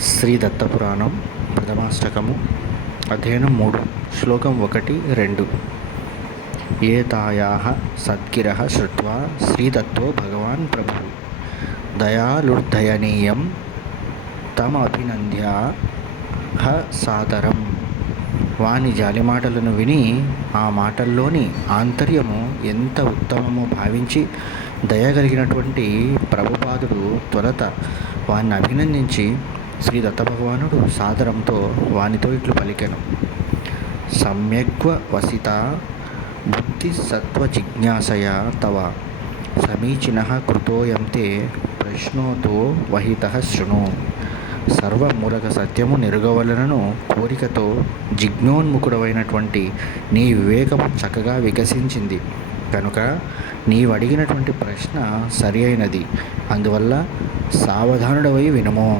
శ్రీ దత్తపురాణం ప్రథమాష్టకము అధ్యయనం 3 శ్లోకం 1-2 ఏతాయాః సద్గిరః శ్రుత్వా శ్రీదత్తో భగవాన్ ప్రభుః దయాళుర్దయనీయం తమభినంద్యాః సాదరం. వాని జాలి మాటలను విని ఆ మాటల్లోని ఆంతర్యము ఎంత ఉత్తమమో భావించి దయగలిగినటువంటి ప్రభుపాదుడు త్వరత వాన్ని అభినందించి శ్రీ దత్తభగవానుడు సాదరంతో వానితో ఇట్లు పలికెను. సమ్యగ్వసిత బుద్ధి సత్వజిజ్ఞాసయా తవ సమీచీనః కృతోయం తే ప్రశ్నోతో వహితః శృణు. సర్వమూలక సత్యము నెరుగవలనను కోరికతో జిజ్ఞోన్ముఖుడవైనటువంటి నీ వివేకము చక్కగా వికసించింది కనుక నీవడిగినటువంటి ప్రశ్న సరి అయినది. అందువల్ల సావధానుడవై వినుము.